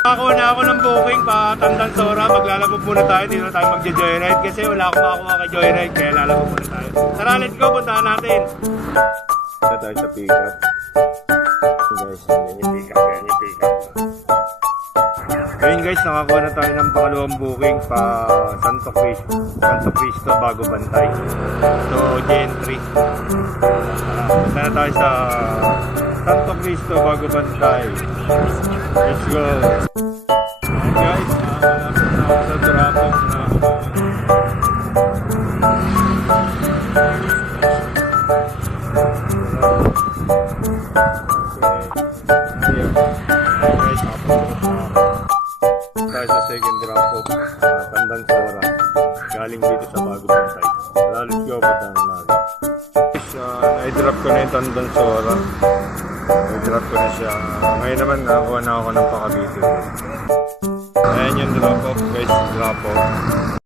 Nakakuha na ako ng booking pa Tandang Sora. Maglalabog muna tayo. Dito tayo magja-joyride kasi wala akong makakuha kay joyride. Kaya lalabog muna tayo. Tara, let's go. Puntahan natin. Punta tayo sa pick-up. Guys, yan yung pick-up. Yan yung pick-up. Ayun guys, nakakuha na tayo ng pangalawang booking pa Santo Cristo bago Bantay. So, Gentry. Punta na tayo sa Santo Cristo bago Bantay. Let's go. Ayun guys, nakakalapit na ako sa drop-off na tayo sa second drop-off Tandang Sora galing dito sa bago Bantay. Tara, let's go. Puntahan natin. Na-drop ko na yung Tandang Sora. I-drop ko na siya. Ngayon naman nakakuha na ako ng Pakabito. Ayan yung drop off guys, drop off.